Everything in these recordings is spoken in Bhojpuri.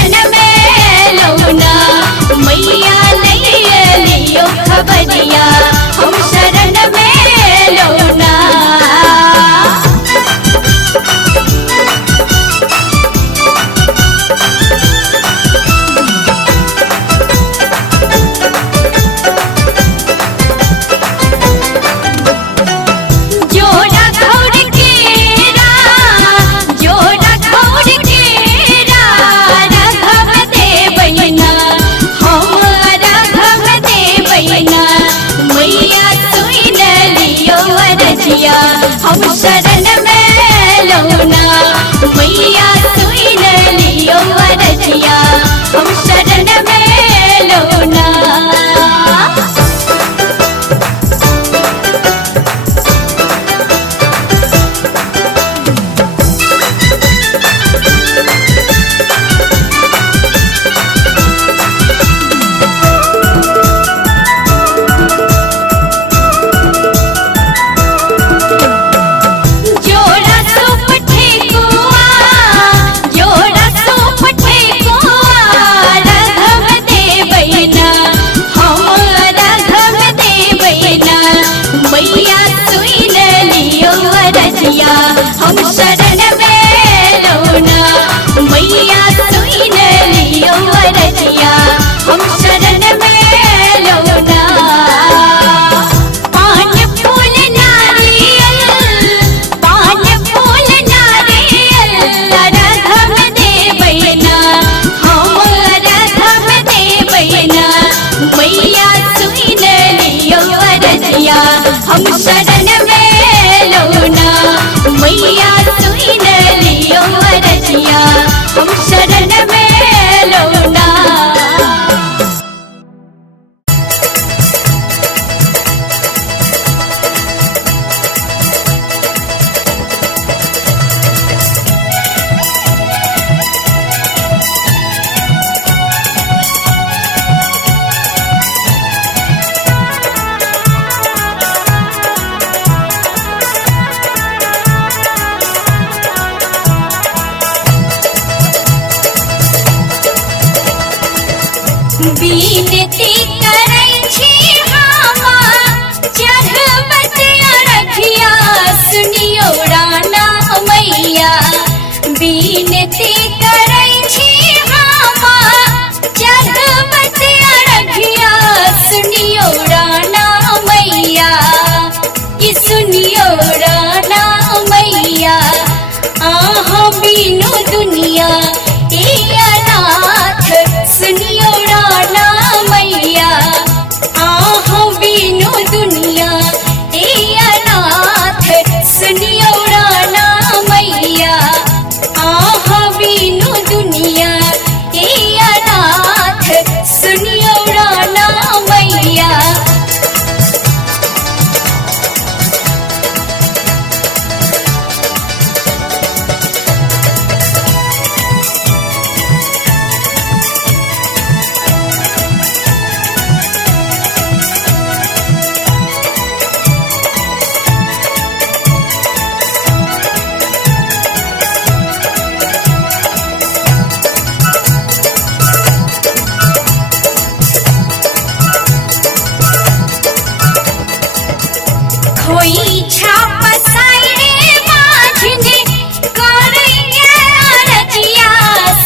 शरण में लौना मैया नहीं लियो खबरिया हम शरण में लौना। हम शरण में लौना मैया सुन लियो रजिया हम शरण में लौना। हम शरण में लौना मैया सुन लियो रजिया हम शरण में लौना। पान फूल नारियल रघम देवैना हम रघम देवैना मैया सुन लियो रजिया हम शरण में लौना मैया सुन लियो रजिया हम शरण में लौना। विनती करै छी हम चढ़बत अरघिया सुनियो राना मैया। विनती करै छी हम चढ़बत अरघिया सुनियो राना मैया कि सुनियो राना मैया। आहा बिनु दुनिया अनाथ सुनियो राना मैया। आहा बिनु दुनिया अनाथ सुनियो राना मैया। आहा बिनु दुनिया अनाथ सुनियो राना मैया। खोई छाप साइरे माझने करैया रजिया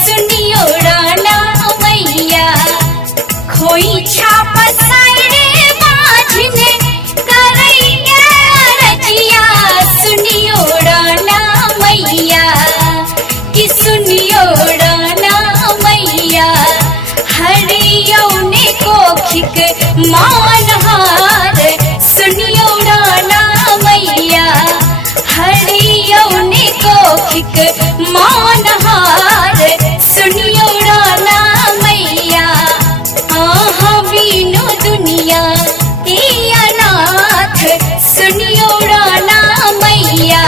सुनियो राना मैया। खोई छाप साइरे माझने करैया रजिया सुनियो राना मैया कि सुनियो राना मैया। हरियो ने कोखिक मानहार सुनियो राना मैया। हरियो ने कोखिक मानहार सुनियो राना मैया। आहा बिनु दुनिया अनाथ सुनियो राना मैया।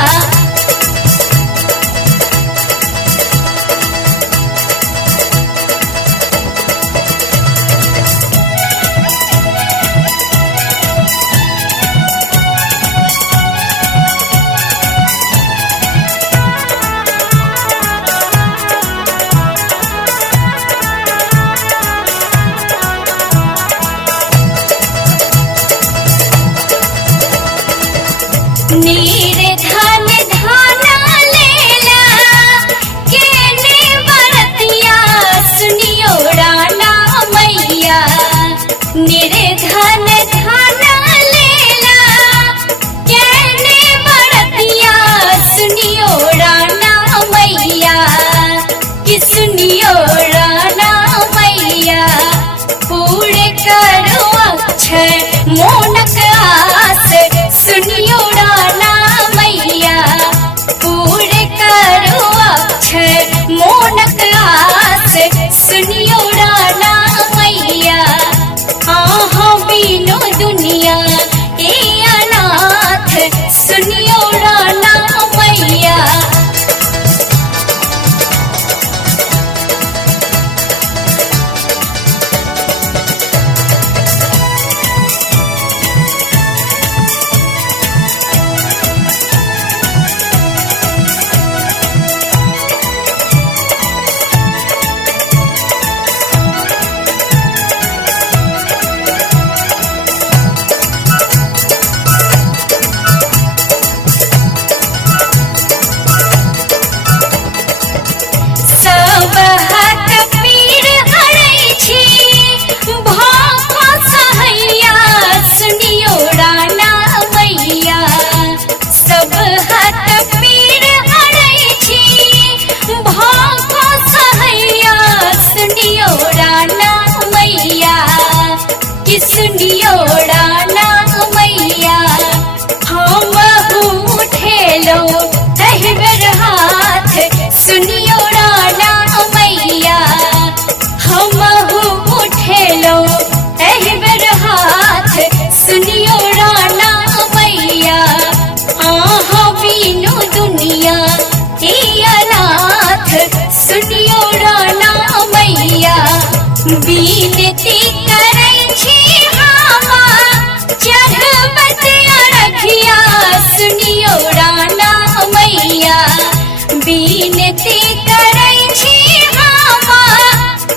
मोनक आस सुनियो राना मैया पूरे करो अक्षर मोनक आस सुनियो राना मैया आहा बीनो दुनिया ए अनाथ सुनियो राना मैया सब हाथ पीर हरै छी भाखा सहैया सुनियो राना मैया सब हाथ पीर हरै छी भाखा सहैया सुनियो राना मैया कि सुनियो राना मैया हम उठेलो एहि बेर हाथ सुनियो राना मैया हम उठेलो एहि बेर हाथ सुनियो राना मैया आहा बीनो दुनिया ए अनाथ सुनियो राना मैया बीनती करै छी हामा चढ़बत अरघिया सुनियो राना मैया बीनती करै छी हामा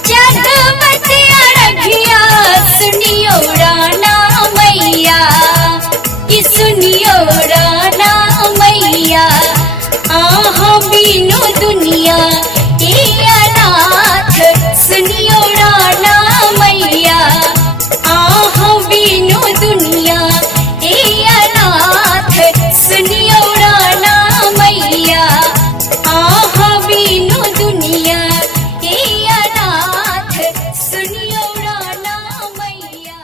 चढ़बत अरघिया सुनियो राना मैया कि सुनियो राना मैया आहा बीनो दुनिया ए अनाथ सुनियो राना मैया आहा बीनो दुनिया ए अनाथ सुनियो राना मैया आहा बीनो दुनिया ए अनाथ सुनियो राना मैया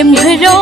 एम्हरो